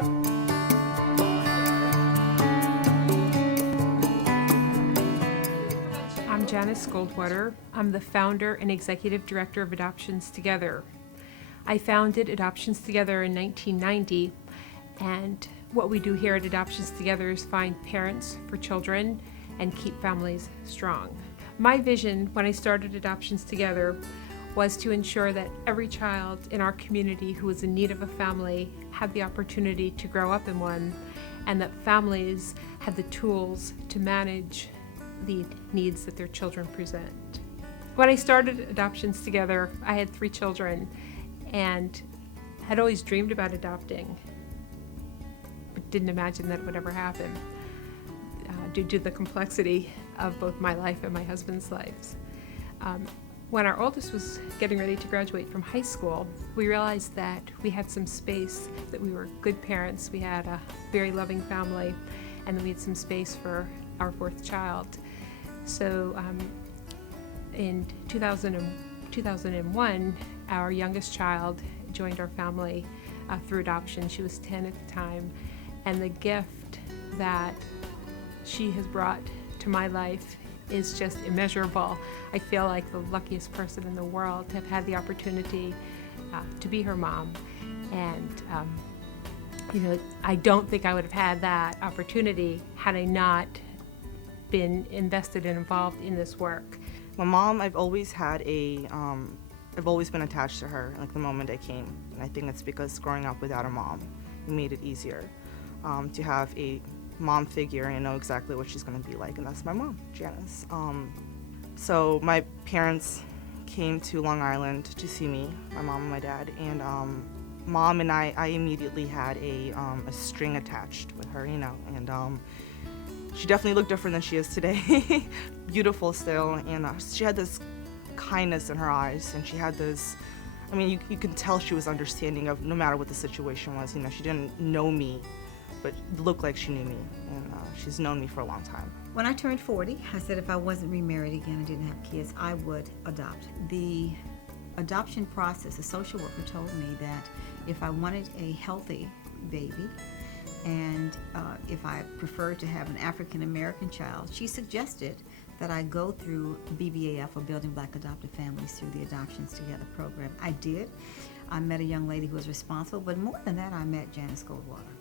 I'm Janice Goldwater. I'm the founder and executive director of Adoptions Together. I founded Adoptions Together in 1990, and what we do here at Adoptions Together is find parents for children and keep families strong. My vision when I started Adoptions Together was to ensure that every child in our community who was in need of a family had the opportunity to grow up in one, and that families had the tools to manage the needs that their children present. When I started Adoptions Together, I had 3 children and had always dreamed about adopting, but didn't imagine that it would ever happen due to the complexity of both my life and my husband's lives. When our oldest was getting ready to graduate from high school, we realized that we had some space, that we were good parents, we had a very loving family, and that we had some space for our 4th child. So in 2001, our youngest child joined our family through adoption. She was 10 at the time, and the gift that she has brought to my life is just immeasurable. I feel like the luckiest person in the world to have had the opportunity to be her mom. And I don't think I would have had that opportunity had I not been invested and involved in this work. My mom, I've always been attached to her, like the moment I came. And I think it's because growing up without a mom, it made it easier to have a mom figure and know exactly what she's going to be like, and that's my mom, Janice. So my parents came to Long Island to see me, my mom and my dad, and mom and I immediately had a string attached with her, and she definitely looked different than she is today. Beautiful still, and she had this kindness in her eyes, and she had this, you can tell she was understanding of no matter what the situation was. She didn't know me, but looked like she knew me, and she's known me for a long time. When I turned 40, I said if I wasn't remarried again and didn't have kids, I would adopt. The adoption process, a social worker told me that if I wanted a healthy baby, and if I preferred to have an African American child, she suggested that I go through BBAF, or Building Black Adopted Families, through the Adoptions Together program. I did. I met a young lady who was responsible, but more than that, I met Janice Goldwater.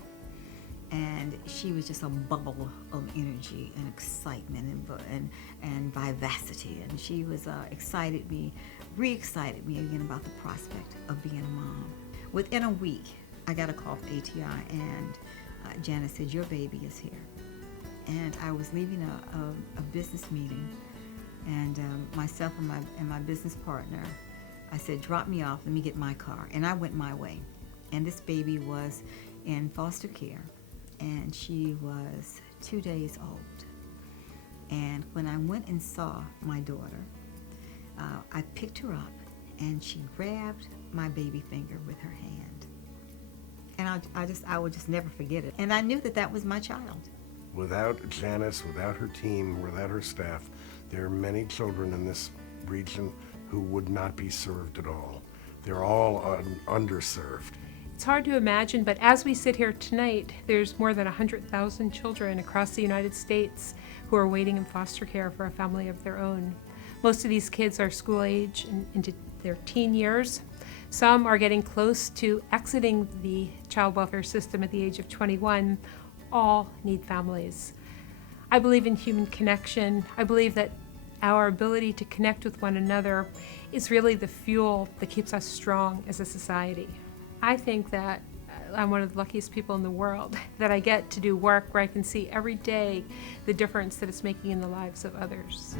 And she was just a bubble of energy and excitement and vivacity. And she was re-excited me again about the prospect of being a mom. Within a week, I got a call from ATI, and Janice said, "Your baby is here." And I was leaving a business meeting, and myself and my business partner, I said, "Drop me off, let me get my car." And I went my way. And this baby was in foster care, and she was 2 days old. And when I went and saw my daughter, I picked her up, and she grabbed my baby finger with her hand. And I would just never forget it. And I knew that that was my child. Without Janice, without her team, without her staff, there are many children in this region who would not be served at all. They're all underserved. It's hard to imagine, but as we sit here tonight, there's more than 100,000 children across the United States who are waiting in foster care for a family of their own. Most of these kids are school age and into their teen years. Some are getting close to exiting the child welfare system at the age of 21. All need families. I believe in human connection. I believe that our ability to connect with one another is really the fuel that keeps us strong as a society. I think that I'm one of the luckiest people in the world, that I get to do work where I can see every day the difference that it's making in the lives of others.